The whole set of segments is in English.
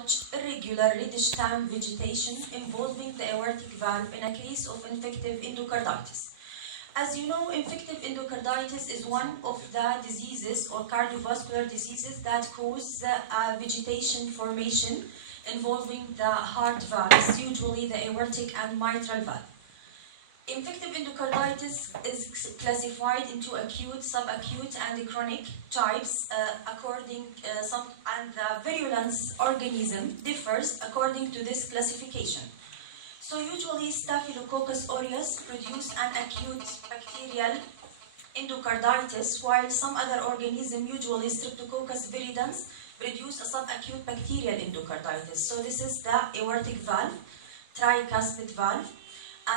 large, irregular, reddish-tan vegetation involving the aortic valve in a case of infective endocarditis. As you know, infective endocarditis is one of the diseases or cardiovascular diseases that cause vegetation formation involving the heart valves, usually the aortic and mitral valve. Infective endocarditis is classified into acute, subacute, and chronic types and the virulence organism differs according to this classification. So usually Staphylococcus aureus produce an acute bacterial endocarditis, while some other organism, usually Streptococcus viridans, produce a subacute bacterial endocarditis. So this is the aortic valve, tricuspid valve,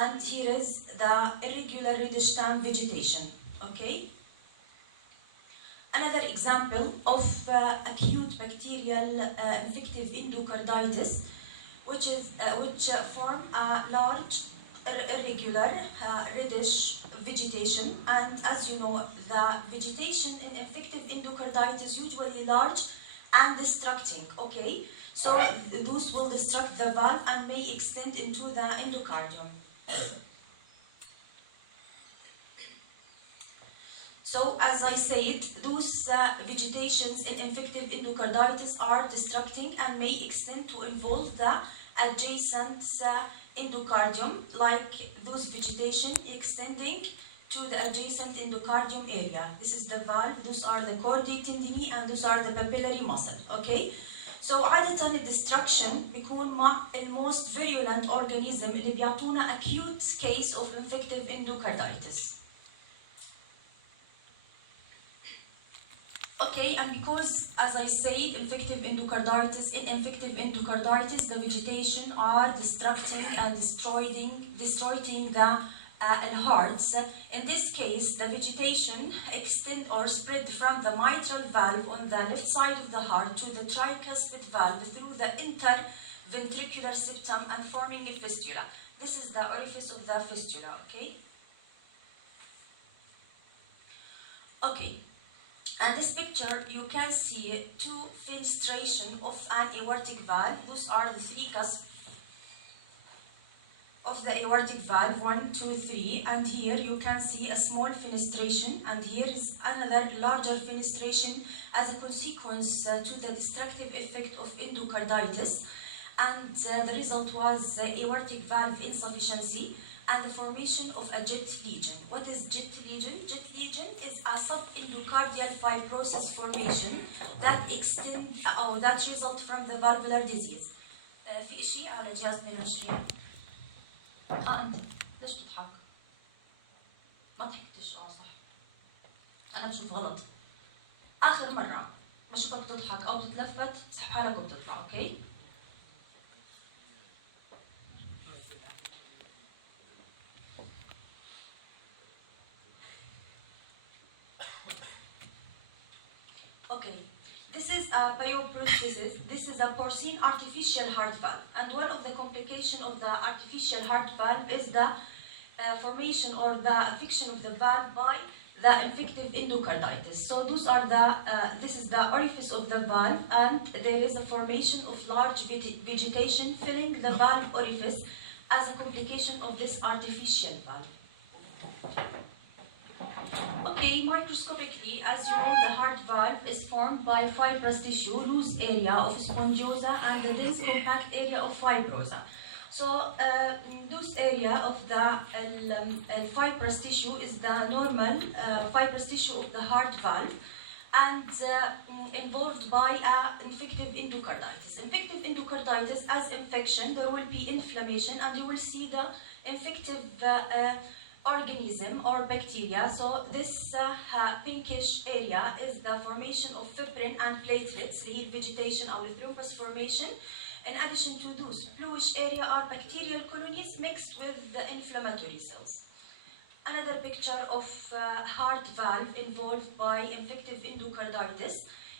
and here is the irregular reddish-tan vegetation. Okay. Another example of acute bacterial infective endocarditis, which form a large, irregular, reddish vegetation. And as you know, the vegetation in infective endocarditis usually large and destructing. Okay, so those will destruct the valve and may extend into the endocardium. So, as I said, those vegetations in infective endocarditis are destructing and may extend to involve the adjacent endocardium, like those vegetation extending to the adjacent endocardium area. This is the valve, those are the chordae tendineae, and those are the papillary muscle. Okay? So عادة الدستركشن بيكون مع الموست virulent organism اللي بيعطونا acute case of infective endocarditis. Okay, and because, as I said, infective endocarditis, the vegetation are destructing and destroying the hearts. In this case, the vegetation extend or spread from the mitral valve on the left side of the heart to the tricuspid valve through the interventricular septum and forming a fistula. This is the orifice of the fistula, okay? Okay. And this picture, you can see two fenestration of an aortic valve. Those are the three cusps of the aortic valve, 1, 2, 3. And here you can see a small fenestration, and here is another larger fenestration as a consequence to the destructive effect of endocarditis. And the result was aortic valve insufficiency and the formation of a jet lesion. What is jet lesion? Jet lesion is a subendocardial fibrosis formation that that result from the valvular disease. في إشي على جهاز 22. أنت ليش تضحك؟ ما ضحكتش صح. أنا بشوف غلط. آخر مرة ما شوفك بتضحك أو بتتلفت اسحب حالك وبتطلع، أوكي؟ Okay, this is a bioprosthesis. This is a porcine artificial heart valve, and one of the complications of the artificial heart valve is the formation or the affection of the valve by the infective endocarditis. So those are this is the orifice of the valve, and there is a formation of large vegetation filling the valve orifice as a complication of this artificial valve. Okay, microscopically, as you know, the heart valve is formed by fibrous tissue, loose area of spongiosa, and the dense compact area of fibrosa. So, this area of the fibrous tissue is the normal fibrous tissue of the heart valve, and involved by infective endocarditis. Infective endocarditis, as infection, there will be inflammation, and you will see the infective organism or bacteria. So this pinkish area is the formation of fibrin and platelets, the vegetation or the thrombus formation. In addition to those, bluish area are bacterial colonies mixed with the inflammatory cells. Another picture of heart valve involved by infective endocarditis.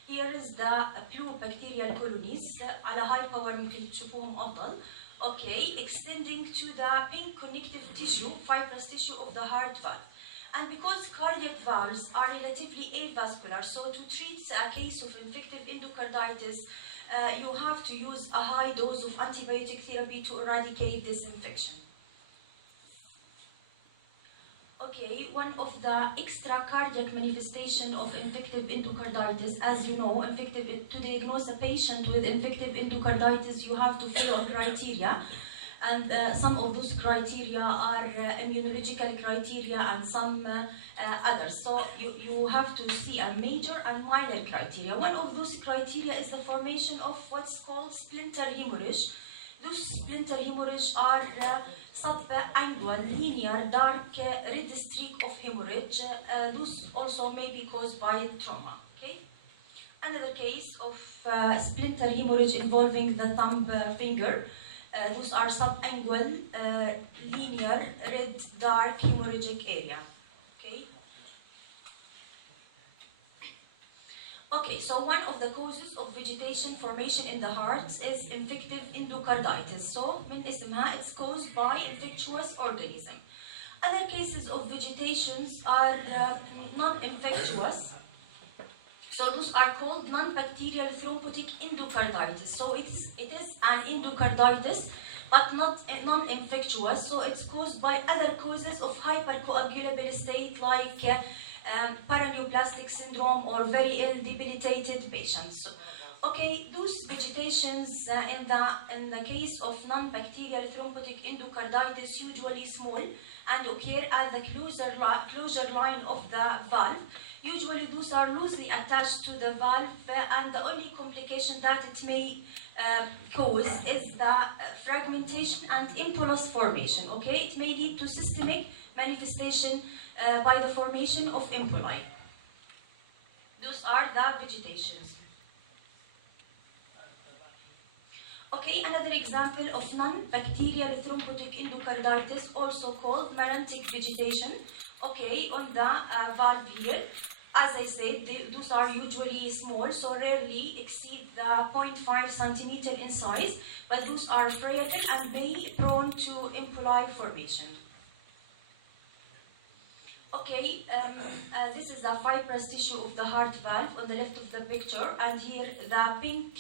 Here is the blue bacterial colonies. على high power ممكن تشوفوهم أفضل. Okay, extending to the pink connective tissue, fibrous tissue of the heart valve. And because cardiac valves are relatively avascular, so to treat a case of infective endocarditis, you have to use a high dose of antibiotic therapy to eradicate this infection. Okay, one of the extra cardiac manifestation of infective endocarditis, as you know, to diagnose a patient with infective endocarditis, you have to follow criteria. And some of those criteria are immunological criteria and some others. So you have to see a major and minor criteria. One of those criteria is the formation of what's called splinter hemorrhage. Those splinter hemorrhage are subangual, linear, dark, red streak of hemorrhage. Those also may be caused by trauma. Okay. Another case of splinter hemorrhage involving the thumb finger. Those are subangual, linear, red, dark, hemorrhagic area. Okay. Okay, so one of the causes of vegetation formation in the heart is infective endocarditis. So, من اسمها, it's caused by infectious organism. Other cases of vegetations are non-infectious. So those are called non-bacterial thrombotic endocarditis. So it is an endocarditis, but not non-infectious. So it's caused by other causes of hypercoagulable state like paraneoplastic syndrome or very ill debilitated patients. So, okay, those vegetations in the case of non-bacterial thrombotic endocarditis usually small and occur at the closure line of the valve. Usually those are loosely attached to the valve and the only complication that it may cause is the fragmentation and impulse formation. Okay, it may lead to systemic manifestation by the formation of impuli. Those are the vegetations. Okay, another example of non-bacterial thrombotic endocarditis, also called merantic vegetation. Okay, on the valve here. As I said, those are usually small, so rarely exceed the 0.5 centimeter in size, but those are fragile and may be prone to impuli formation. Okay, this is the fibrous tissue of the heart valve on the left of the picture, and here the pink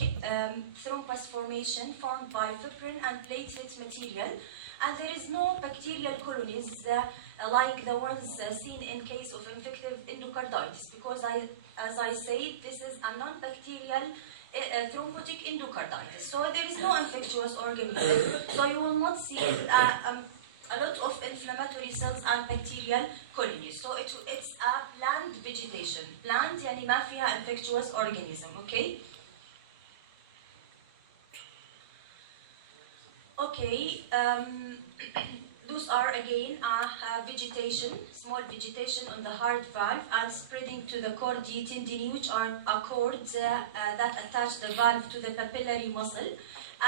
thrombus formation formed by fibrin and platelet material, and there is no bacterial colonies like the ones seen in case of infective endocarditis, because as I said, this is a non-bacterial thrombotic endocarditis, so there is no infectious organism, so you will not see a lot of inflammatory cells and bacterial colonies. So it's a plant vegetation. Plant يعني ما فيها infectious organism, okay? Okay, those are again vegetation, small vegetation on the heart valve and spreading to the chordae tendineae, which are cords that attach the valve to the papillary muscle.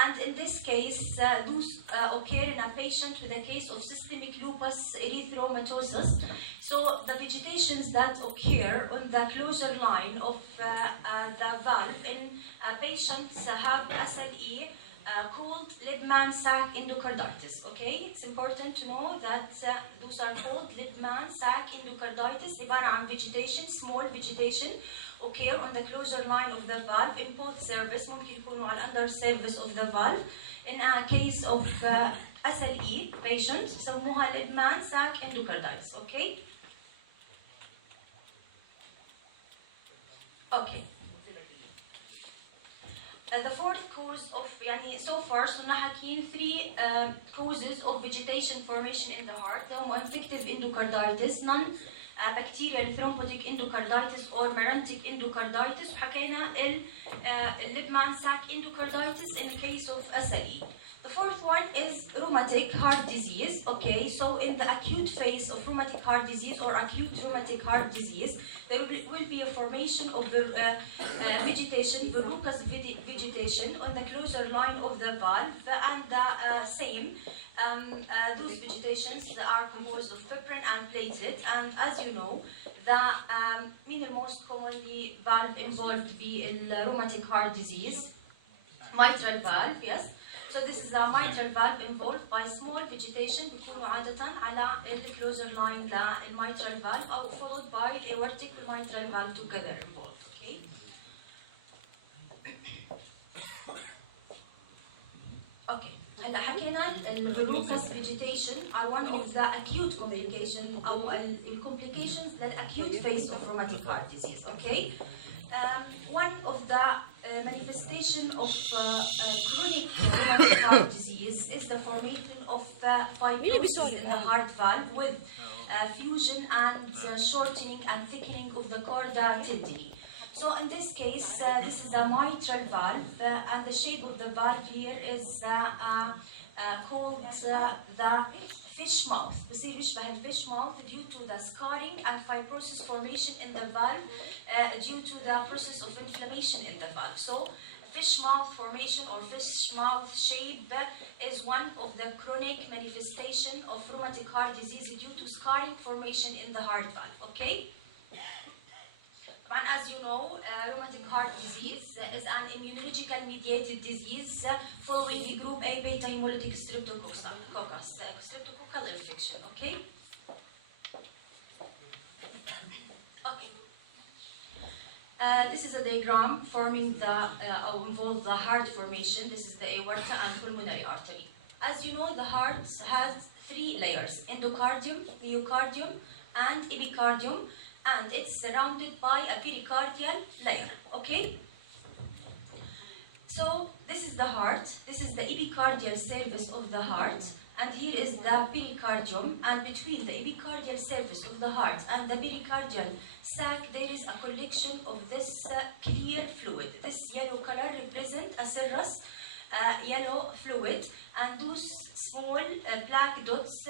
And in this case, those occur in a patient with a case of systemic lupus erythematosus. So the vegetations that occur on the closure line of the valve in patients have SLE called Liebman sac endocarditis. Okay, it's important to know that those are called Liebman sac endocarditis. عبارة عن vegetation, small vegetation, occur on the closure line of the valve in both surface. ممكن يكونوا على under surface of the valve. In a case of SLE patient, سموها Liebman sac endocarditis. Okay. Okay. The fourth cause of, so far صرنا حاكيين 3 causes of vegetation formation in the heart. هم infective endocarditis, non-bacterial thrombotic endocarditis or merantic endocarditis. وحكينا Liebman sac endocarditis in the case of SLE. The fourth one is rheumatic heart disease. Okay, so in the acute phase of rheumatic heart disease or acute rheumatic heart disease, there will be a formation of vegetation, verrucous vegetation on the closure line of the valve, and the same. Those vegetations are composed of fibrin and platelet, and as you know, the most commonly valve involved be in rheumatic heart disease, mitral valve, yes. So this is a mitral valve involved by small vegetation بيكونوا عادة على closure line للmitral valve أو followed by aortic mitral valve together involved. Okay. هلا حكينا البروكاس vegetation are one of the acute complications أو complications للacute phase of rheumatic heart disease. Okay. One of the manifestation of chronic rheumatic heart disease is the formation of fibrosis in the heart valve with fusion and shortening and thickening of the chorda tympani. So in this case, this is a mitral valve, and the shape of the valve here is called the fish mouth. بصير يشبه الfish mouth due to the scarring and fibrosis formation in the valve due to the process of inflammation in the valve. So fish mouth formation or fish mouth shape is one of the chronic manifestation of rheumatic heart disease due to scarring formation in the heart valve. Okay. As you know, rheumatic heart disease is an immunological mediated disease following the group A beta hemolytic streptococcal infection. Okay? Okay. This is a diagram forming the involve the heart formation. This is the aorta and pulmonary artery. As you know, the heart has three layers: endocardium, myocardium, and epicardium. And it's surrounded by a pericardial layer, okay? So this is the heart, this is the epicardial surface of the heart, and here is the pericardium, and between the epicardial surface of the heart and the pericardial sac, there is a collection of this clear fluid. This yellow color represents a serous yellow fluid, and those small black dots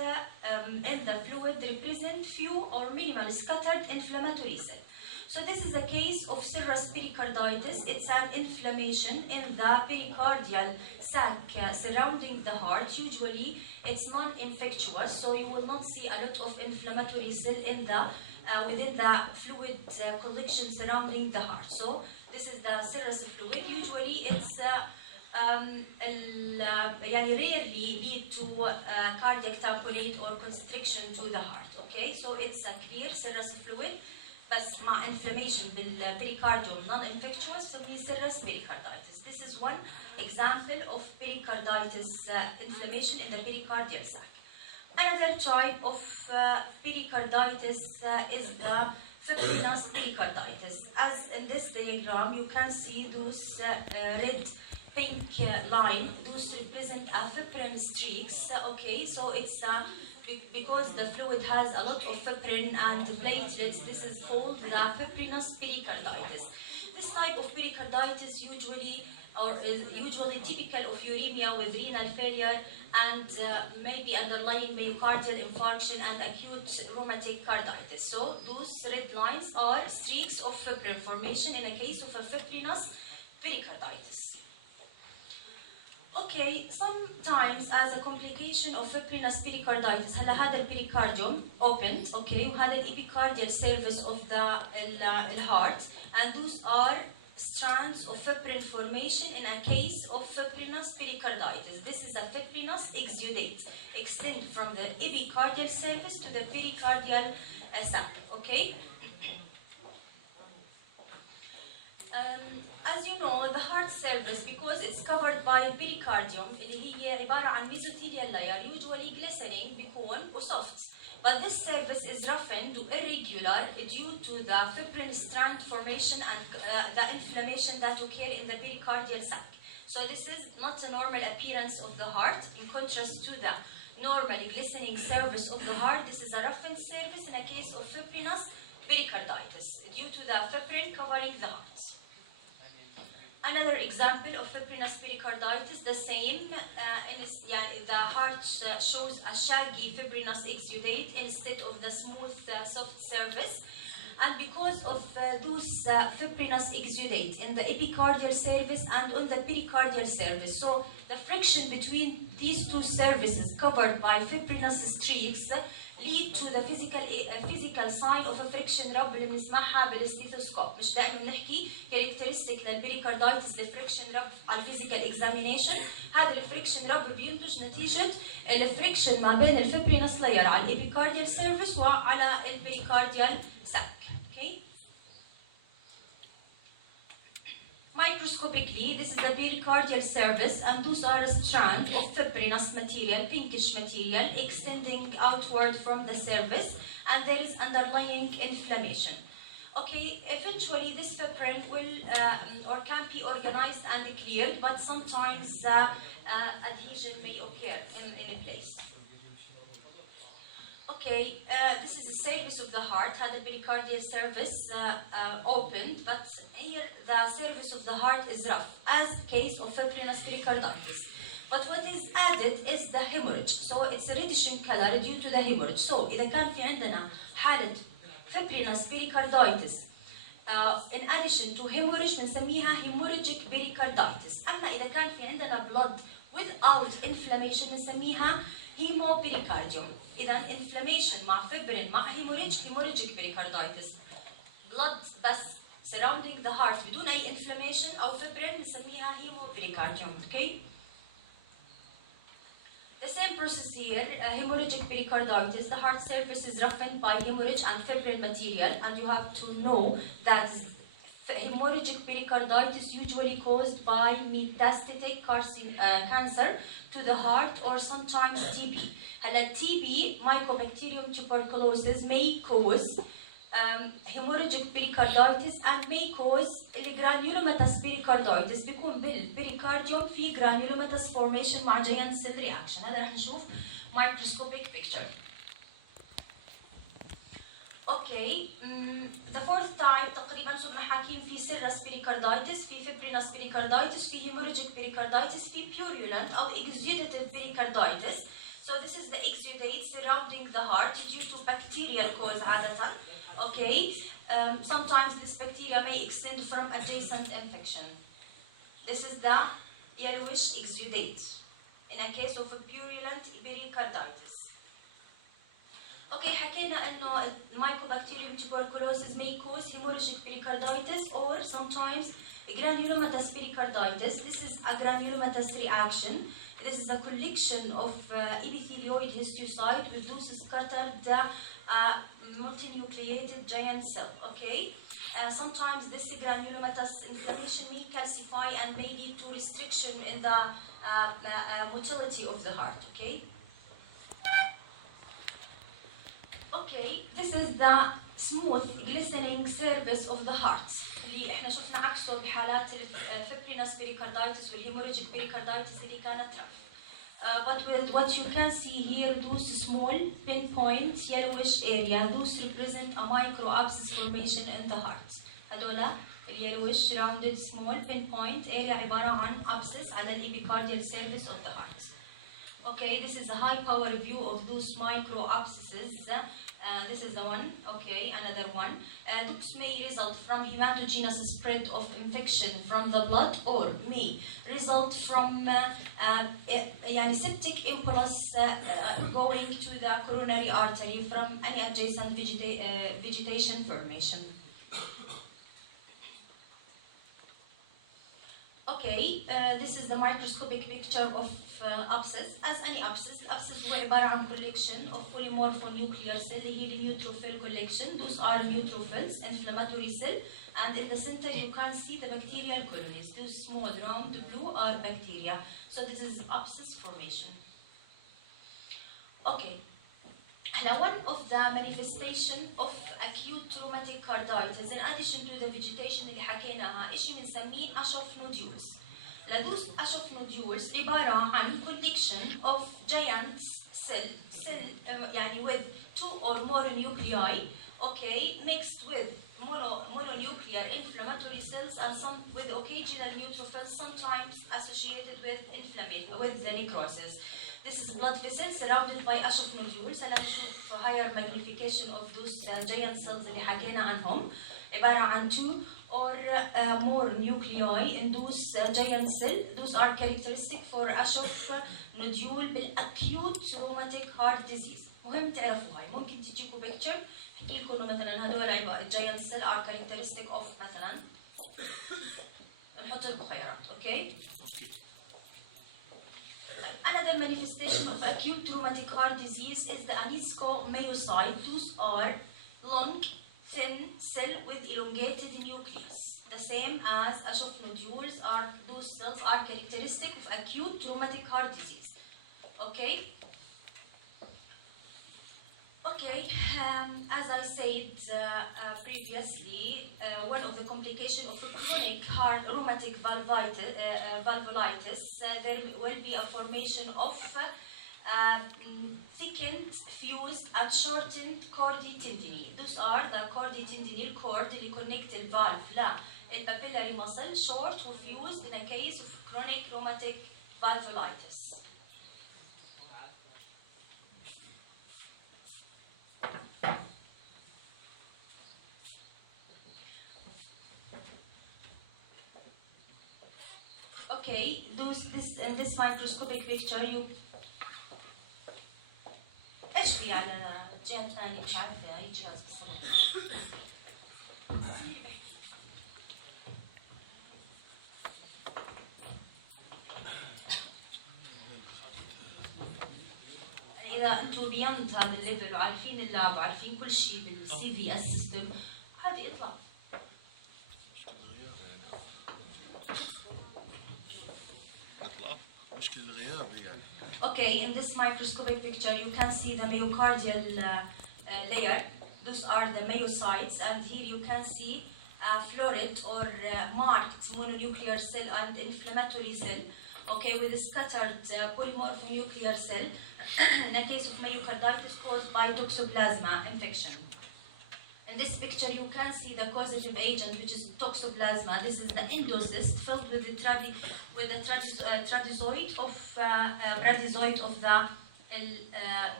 in the fluid represent few or minimal scattered inflammatory cells. So this is a case of serous pericarditis. It's an inflammation in the pericardial sac surrounding the heart. Usually it's non-infectious, so you will not see a lot of inflammatory cell in the within the fluid collection surrounding the heart. So this is the serous fluid. Usually it's يعني rarely lead to cardiac tamponade or constriction to the heart. Okay, so it's a clear serous fluid بس مع inflammation بالpericardium non-infectious سميه serous pericarditis. This is one example of pericarditis inflammation in the pericardial sac. Another type of pericarditis is the fibrinous pericarditis. As in this diagram, you can see those red pink line, those represent a fibrin streaks. Okay, so it's because the fluid has a lot of fibrin and platelets, this is called the fibrinous pericarditis. This type of pericarditis is usually typical of uremia with renal failure and maybe underlying myocardial infarction and acute rheumatic carditis. So those red lines are streaks of fibrin formation in a case of a fibrinous pericarditis. Okay, sometimes as a complication of fibrinous pericarditis, هلا هذا البريكارديوم opened, okay, وهذا epicardial surface of the heart, and those are strands of fibrin formation in a case of fibrinous pericarditis. This is a fibrinous exudate, extend from the epicardial surface to the pericardial sac, okay? As you know, the heart surface, because it's covered by pericardium, اللي هي عبارة عن mesothelial layer, usually glistening بيكون soft. But this surface is roughened or irregular due to the fibrin strand formation and the inflammation that occur in the pericardial sac. So this is not a normal appearance of the heart. In contrast to the normal glistening surface of the heart, this is a roughened surface in a case of fibrinous pericarditis due to the fibrin covering the heart. Another example of fibrinous pericarditis, the same, the heart shows a shaggy fibrinous exudate instead of the smooth, soft surface. And because of those fibrinous exudate in the epicardial surface and on the pericardial surface, so the friction between these two surfaces covered by fibrinous streaks lead to the physical sign of a friction rub اللي بنسمعها بالستيثوسكوب. مش دائما بنحكي characteristic للبريكاردايتس الفريكشن رب على الفيزيكال اكزامينيشن. هذا الفريكشن رب بينتج نتيجه الفريكشن ما بين الفبرينس لاير على الابيكارديال سيرفيس وعلى البريكارديال ساك. Okay. Microscopically, this is the pericardial surface, and those are a strand of fibrinous material, pinkish material, extending outward from the surface, and there is underlying inflammation. Okay, eventually this fibrin will or can be organized and cleared, but sometimes adhesion may occur in a place. Okay, this is the surface of the heart, had the pericardial surface opened, but here the surface of the heart is rough, as case of fibrinous pericarditis. But what is added is the hemorrhage, so it's a reddish in color due to the hemorrhage. So إذا كان في عندنا حالة fibrinous pericarditis in addition to hemorrhage بنسميها hemorrhagic pericarditis. أما إذا كان في عندنا blood without inflammation بنسميها hemopericardium. إذا inflammation مع fibrin مع hemorrhagic pericarditis. blood بس surrounding the heart بدون أي inflammation أو fibrin بنسميها hemopericardium. Okay? The same process here, hemorrhagic pericarditis. The heart surface is roughened by hemorrhage and fibrin material, and you have to know that hemorrhagic pericarditis usually caused by metastatic cancer to the heart or sometimes TB. TB, Mycobacterium tuberculosis, may cause hemorrhagic pericarditis and may cause granulomatous pericarditis. بيكون بالبريكارديوم في granulomatous formation مع giant cell reaction. هذا رح نشوف microscopic picture. Okay, the fourth type تقريبا صرنا حاكين في serous pericarditis, في fibrinous pericarditis, في hemorrhagic pericarditis, في purulent أو exudative pericarditis. So this is the exudate surrounding the heart due to bacterial cause عادة. Okay, sometimes this bacteria may extend from adjacent infection. This is the yellowish exudate in a case of a purulent pericarditis. Okay, حكينا إنه Mycobacterium tuberculosis may cause hemorrhagic pericarditis or sometimes granulomatous pericarditis. This is a granulomatous reaction. This is a collection of epithelioid histiocyte with those scattered multinucleated giant cell. Okay, sometimes this granulomatous inflammation may calcify and may lead to restriction in the motility of the heart. Okay. Okay, this is the smooth glistening surface of the heart. اللي احنا شفنا عكسه بحالات الفبرينس pericarditis والhemorrhagic pericarditis اللي كانت rough. But with what you can see here, those small pinpoint yellowish area, those represent a micro abscess formation in the heart. هذولا yellowish rounded small pinpoint area عبارة عن abscess على epicardial surface of the heart. Okay, this is a high power view of those micro abscesses. This is the one, okay, another one. Those may result from hematogenous spread of infection from the blood or may result from septic impulse going to the coronary artery from any adjacent vegetation formation. Okay, this is the microscopic picture of abscess. As any abscess, abscess هو عبارة عن collection of polymorphonuclear cell اللي هي neutrophil collection. Those are neutrophils, inflammatory cell, and in the center you can see the bacterial colonies. Those small round blue are bacteria. So this is abscess formation. Okay. One of the manifestation of acute traumatic carditis in addition to the vegetation اللي حكيناها إشي بنسميه أشوف nodules. لدوس أشوف nodules عبارة عن collection of giant cell يعني with 2 or more nuclei, okay, mixed with mononuclear inflammatory cells and some with occasional neutrophils, sometimes associated with inflammation, with the necrosis. This is blood vessels surrounded by أشوف nodules. هلا نشوف higher magnification of those giant cells اللي حكينا عنهم. عبارة عن 2 or more nuclei in those giant cell. Those are characteristic for أشوف nodule بالacute traumatic heart disease. مهم تعرفوا هاي. ممكن تجيكوا picture حكي لكم إنه مثلا هدول giant cell are characteristic of مثلا نحط لكم خيارات. Okay. Another manifestation of acute traumatic heart disease is the aniscomyocyte. Those are long, thin cell with elongated nucleus. the same as ashov nodules. Those cells are characteristic of acute rheumatic heart disease. Okay. Okay, as I said previously, one of the complications of chronic heart rheumatic valvulitis, there will be a formation of thickened, fused, and shortened chordae tendineae. Those are the chordae tendineae cord اللي connect الvalve للpapillary muscle, short وfused in a case of chronic rheumatic valvulitis. Okay, in this microscopic picture you ايش في على جهة ثانية مش عارفة اي جهاز بالضبط. إذا أنتم بيند هذا الليفل وعارفين اللاب وعارفين كل شيء بالCVS system عادي اطلع. Okay, in this microscopic picture you can see the myocardial layer. Those are the myocytes, and here you can see florid or marked mononuclear cell and inflammatory cell. Okay, with a scattered polymorphonuclear cell in a case of myocarditis caused by toxoplasma infection. In this picture, you can see the causative agent, which is toxoplasma. This is the endocyst filled with the trapezoid of bradyzoid of the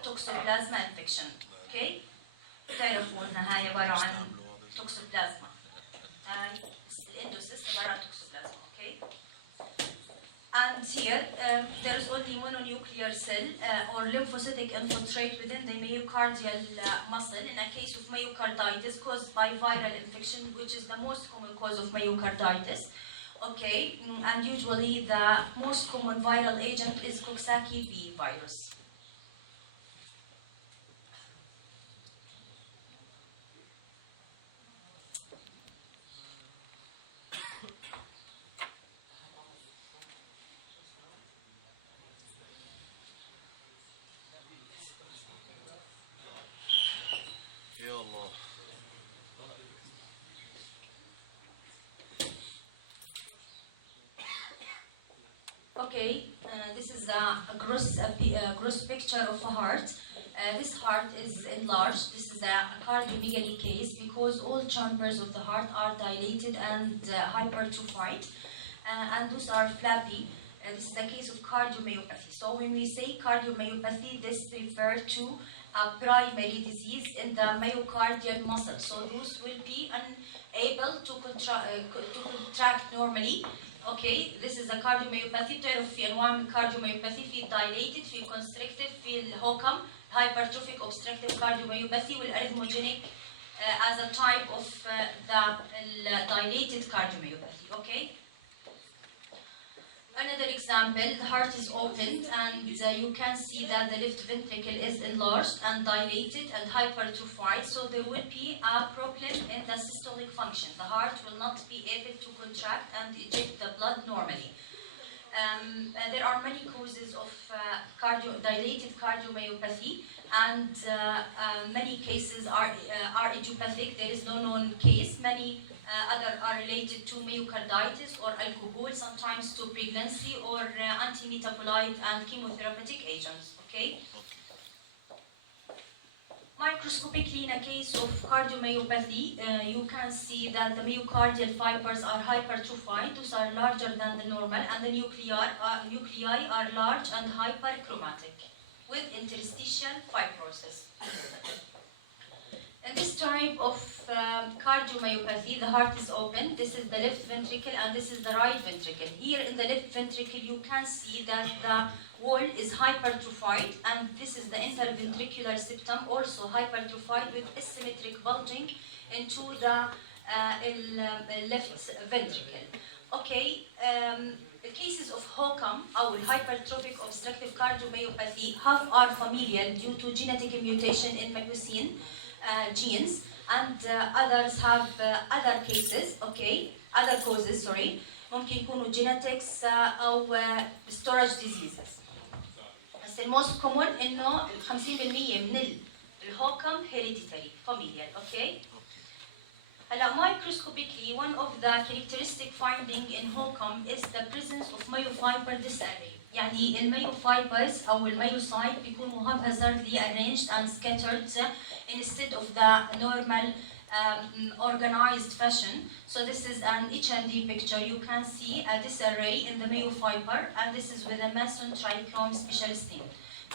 toxoplasma infection. Okay? تعرفونها هاي عبارة عن toxoplasma. هاي الendocyst عبارة عن toxoplasma. Okay? And here, there is only mononuclear cell or lymphocytic infiltrate within the myocardial muscle in a case of myocarditis caused by viral infection, which is the most common cause of myocarditis. Okay, and usually the most common viral agent is Coxsackie B virus. Okay, this is a gross picture of a heart. This heart is enlarged. This is a cardiomegaly case because all chambers of the heart are dilated and hypertrophied, and those are flappy. This is the case of cardiomyopathy. So when we say cardiomyopathy, this refers to a primary disease in the myocardial muscle. So those will be unable to contract normally. Okay, this is a cardiomyopathy. تعرف في أنواع من cardiomyopathy في dilated, في constrictive, في الهوكم, hypertrophic obstructive cardiomyopathy والarrhythmogenic as a type of the dilated cardiomyopathy. Okay. Another example, the heart is opened and you can see that the left ventricle is enlarged and dilated and hypertrophied, so there will be a problem in the systolic function. The heart will not be able to contract and eject the blood normally. There are many causes of dilated cardiomyopathy, and many cases are idiopathic. There is no known case. Many other are related to myocarditis or alcohol, sometimes to pregnancy or anti-metabolite and chemotherapeutic agents. Okay. Microscopically, in a case of cardiomyopathy, you can see that the myocardial fibers are hypertrophied. Those are larger than the normal, and the nuclei are large and hyperchromatic with interstitial fibrosis. In this type of cardiomyopathy, the heart is open. This is the left ventricle and this is the right ventricle. Here in the left ventricle, you can see that the wall is hypertrophied, and this is the interventricular septum, also hypertrophied with asymmetric bulging into the left ventricle. Okay, the cases of HOCM, or hypertrophic obstructive cardiomyopathy, half are familial due to genetic mutation in myosin genes, and others have other cases. Okay, other causes sorry ممكن يكونوا genetics أو storage diseases. بس الموست كومون إنه 50% من الهوكم hereditary familial. Okay. هلا microscopically one of the characteristic finding in HOCM is the presence of myofiber disarray. يعني الميوفايبرز أو الميوسايت بيكونوا haphazardly arranged and scattered instead of the normal organized fashion. So this is an HND picture. You can see a disarray in the myofiber, and this is with a Mason trichrome special stain.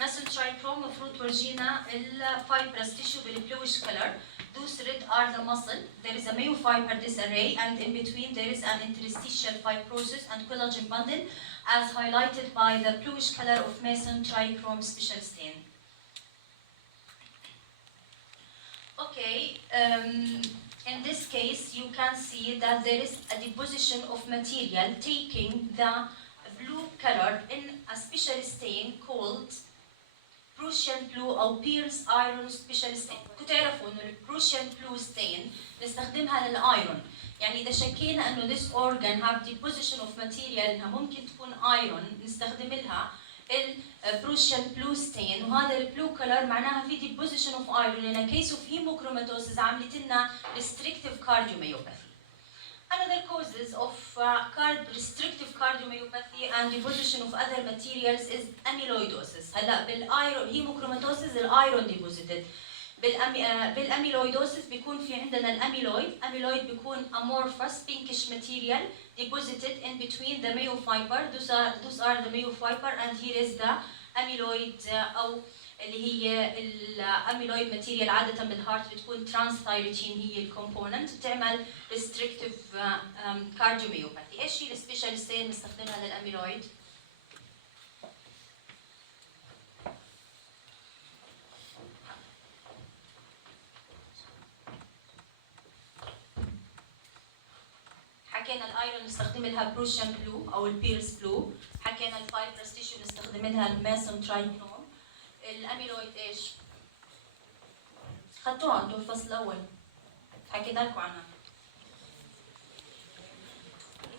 Mason trichrome مفروض تورجينا الفايبرس tissue بالبلوish color. Those red are the muscle. There is a myofiber disarray, and in between there is an interstitial fibrosis and collagen bundle, as highlighted by the bluish color of Mason trichrome special stain. Okay, in this case you can see that there is a deposition of material taking the blue color in a special stain called Prussian blue أو Pierce iron special stain. كنتوا تعرفوا إنه ال Prussian blue stain نستخدمها للأيرون. يعني إذا شكينا إنه this organ have deposition of material إنها ممكن تكون iron نستخدم لها ال Prussian blue stain، وهذا ال blue color معناها في deposition of iron. in a case of hemochromatosis عملت لنا restrictive cardiomyopathy. Another causes of restrictive cardiomyopathy and deposition of other materials is amyloidosis. هلا بالايرون hemochromatosis الايرون deposited. بالاميلويدوسيس بيكون في عندنا الاميلويد بيكون amorphous pinkish material deposited in between the myofiber. Those are the myofiber, and here is the amyloid أو اللي هي الاميلويد ماتيريال. عاده بالهارت بتكون ترانستايروتين هي الكومبوننت بتعمل ريستريكتيف كارديوميوباثي. ايش هي السبيشال ستين بنستخدمها للاميلويد؟ حكينا الايرون نستخدم لها بروشن بلو او البيرس بلو. حكينا الفايبرس تيشو نستخدم لها الماسون ترايكروم. الاميلويد ايش؟ خدتوها انتوا الفصل الاول حكينا لكم عنها.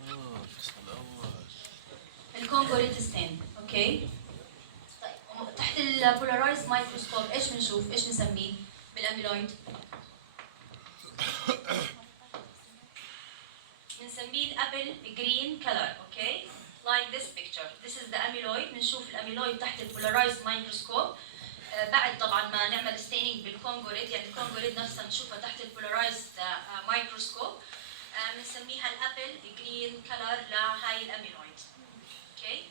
الفصل الاول الكونجوريتستين. اوكي. طيب تحت البولارايز مايكروسكوب ايش بنشوف؟ ايش بنسميه بالاميلويد؟ بنسميه الابل جرين كلر. اوكي. like this picture. This is the amyloid. بنشوف الاميلويد تحت البولارايزد مايكروسكوب. بعد طبعا ما نعمل ستينينج بالكونجوريت، يعني الكونجوريت نفسها نشوفها تحت البولارايزد مايكروسكوب. بنسميها الابل جرين كلر لهاي الاميلويد. اوكي.